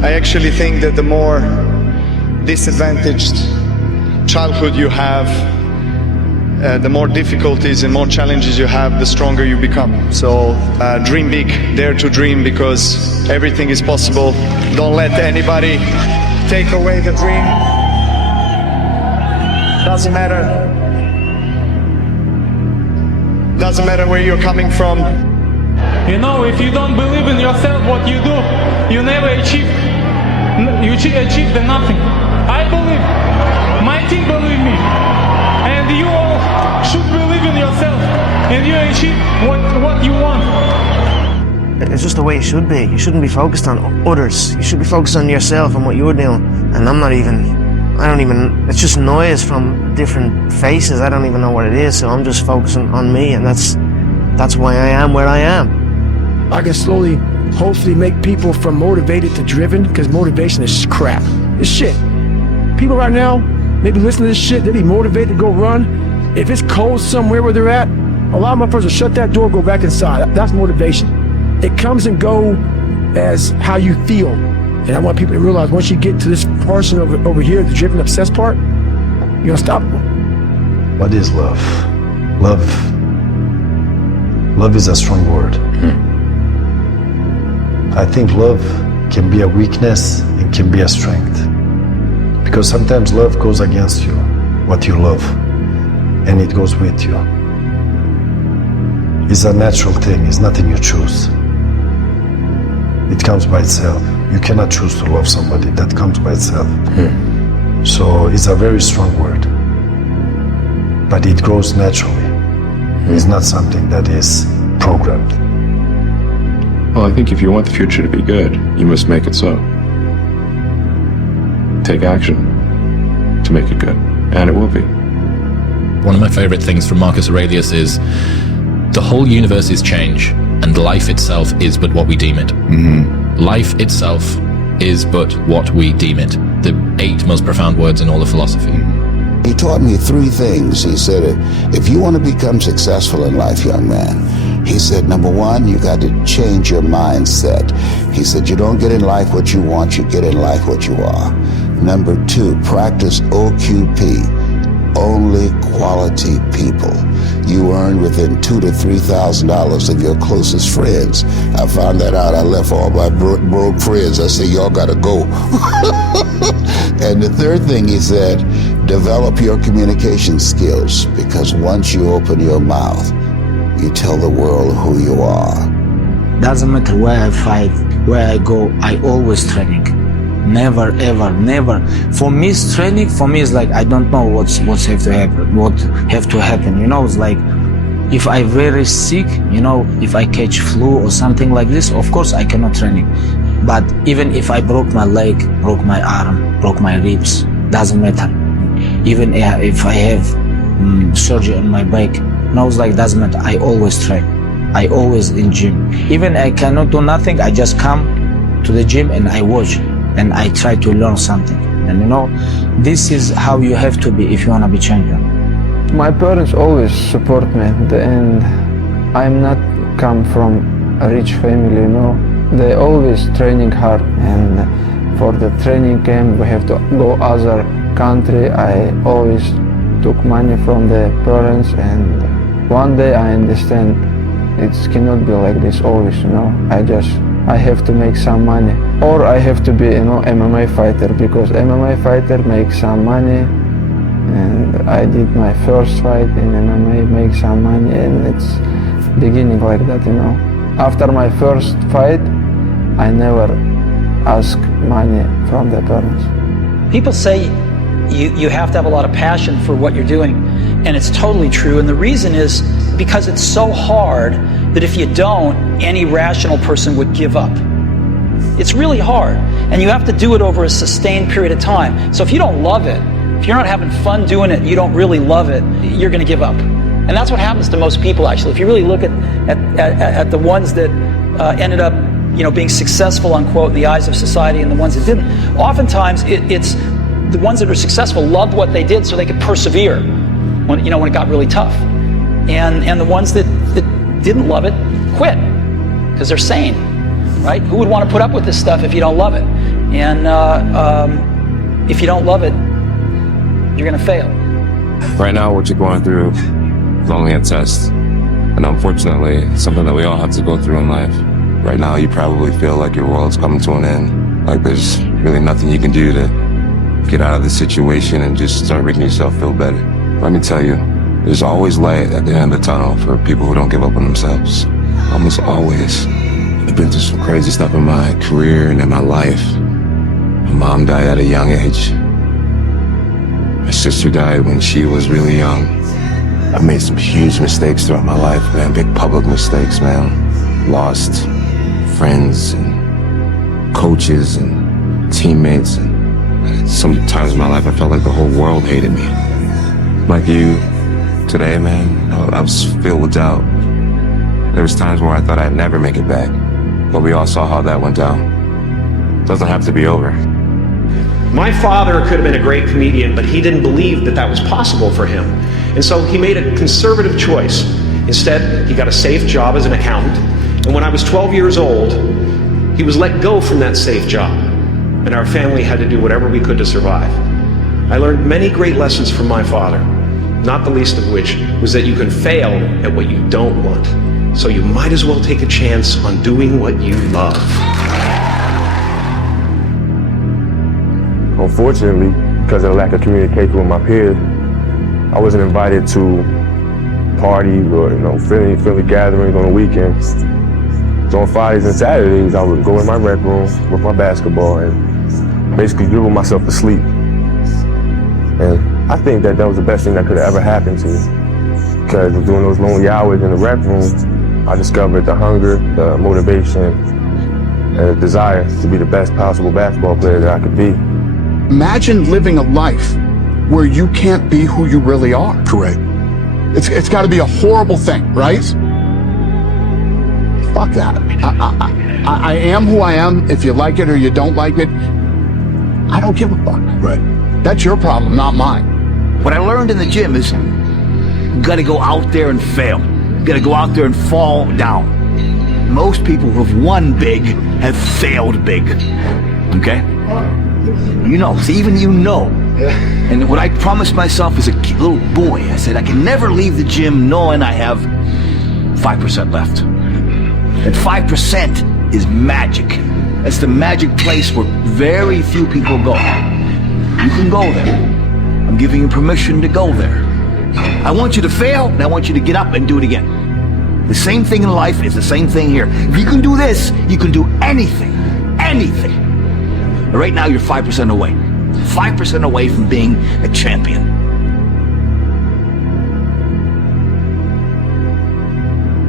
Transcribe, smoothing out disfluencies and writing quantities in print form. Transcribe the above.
I actually think that the more disadvantaged childhood you have, the more difficulties and more challenges you have, the stronger you become. So dream big, dare to dream, because everything is possible. Don't let anybody take away the dream. Doesn't matter where you're coming from. You know, if you don't believe in yourself, what you do, you never achieve. You achieve the nothing. I believe. My team believe me. And you all should believe in yourself. And you achieve what you want. It's just the way it should be. You shouldn't be focused on others. You should be focused on yourself and what you're doing. And it's just noise from different faces. I don't even know what it is, so I'm just focusing on me, and that's why I am where I am. I can slowly, hopefully make people from motivated to driven, because motivation is crap. It's shit. People right now, maybe listen to this shit, they be motivated to go run. If it's cold somewhere where they're at, a lot of motherfuckers will shut that door, go back inside. That's motivation. It comes and go as how you feel. And I want people to realize, once you get to this portion over here, the driven, obsessed part, you're unstoppable. What is love? Love is a strong word. I think love can be a weakness and can be a strength. Because sometimes love goes against you, what you love, and it goes with you. It's a natural thing, it's nothing you choose. It comes by itself. You cannot choose to love somebody, that comes by itself. So it's a very strong word, but it grows naturally. It's not something that is programmed. Well, I think if you want the future to be good, you must make it so. Take action to make it good, and it will be. One of my favorite things from Marcus Aurelius is, the whole universe is change, and life itself is but what we deem it. Life itself is but what we deem it. The 8 most profound words in all of philosophy. He taught me 3 things. He said, if you want to become successful in life, young man, he said, number 1, you got to change your mindset. He said, you don't get in life what you want, you get in life what you are. Number 2, practice OQP. Only quality people. You earn within $2,000 to $3,000 of your closest friends. I found that out. I left all my broke friends. I said, y'all gotta go. And the 3rd thing he said, develop your communication skills, because once you open your mouth, you tell the world who you are. Doesn't matter where I fight, where I go, I always training. Never, ever, never. For me, training, is like, I don't know what have to happen, you know. It's like, if I'm very sick, you know, if I catch flu or something like this, of course I cannot training. But even if I broke my leg, broke my arm, broke my ribs, doesn't matter. Even if I have surgery on my back, no, it's like, doesn't matter. I always train. I always in gym. Even I cannot do nothing, I just come to the gym and I watch. And I try to learn something. And you know, this is how you have to be if you want to be champion. My parents always support me, and I'm not come from a rich family, you know. They always training hard, and for the training camp we have to go other country. I always took money from the parents, and one day I understand it cannot be like this always, you know. I have to make some money, or I have to be, you know, MMA fighter, because MMA fighter makes some money, and I did my first fight in MMA, make some money, and it's beginning like that, you know. After my first fight, I never ask money from the parents. People say you have to have a lot of passion for what you're doing, and it's totally true, and the reason is because it's so hard that if you don't, any rational person would give up. It's really hard, and you have to do it over a sustained period of time. So if you don't love it, if you're not having fun doing it, you don't really love it, you're going to give up. And that's what happens to most people, actually. If you really look at the ones that ended up, you know, being successful, unquote, in the eyes of society, and the ones that didn't, oftentimes it's the ones that are successful loved what they did so they could persevere when it got really tough. And the ones that didn't love it quit because they're sane, right? Who would want to put up with this stuff if you don't love it? And if you don't love it, you're going to fail. Right now, what you're going through is only a test. And unfortunately, it's something that we all have to go through in life. Right now, you probably feel like your world's coming to an end. Like there's really nothing you can do to get out of the situation and just start making yourself feel better. Let me tell you, there's always light at the end of the tunnel for people who don't give up on themselves. Almost always. I've been through some crazy stuff in my career and in my life. My mom died at a young age. My sister died when she was really young. I've made some huge mistakes throughout my life, man. Big public mistakes, man. Lost friends and coaches and teammates. And sometimes in my life I felt like the whole world hated me. Like you today, man, I was filled with doubt. There was times where I thought I'd never make it back. But we all saw how that went down. It doesn't have to be over. My father could have been a great comedian, but he didn't believe that that was possible for him. And so he made a conservative choice. Instead, he got a safe job as an accountant. And when I was 12 years old, he was let go from that safe job. And our family had to do whatever we could to survive. I learned many great lessons from my father, not the least of which was that you can fail at what you don't want. So you might as well take a chance on doing what you love. Unfortunately, because of the lack of communication with my peers, I wasn't invited to parties or friendly gatherings on the weekends. So on Fridays and Saturdays, I would go in my rec room with my basketball and basically dribble myself to sleep. And I think that was the best thing that could have ever happened to me. Because during those lonely hours in the rec room, I discovered the hunger, the motivation, and the desire to be the best possible basketball player that I could be. Imagine living a life where you can't be who you really are. Correct. It's got to be a horrible thing, right? Fuck that. I am who I am. If you like it or you don't like it, I don't give a fuck. Right. That's your problem, not mine. What I learned in the gym is you gotta go out there and fail. You gotta go out there and fall down. Most people who have won big have failed big. Okay? You know, so even you know. Yeah. And what I promised myself as a little boy, I said I can never leave the gym knowing I have 5% left. And 5% is magic. That's the magic place where very few people go. You can go there. I'm giving you permission to go there. I want you to fail, and I want you to get up and do it again. The same thing in life is the same thing here. If you can do this, you can do anything. Anything. Right now, you're 5% away. 5% away from being a champion.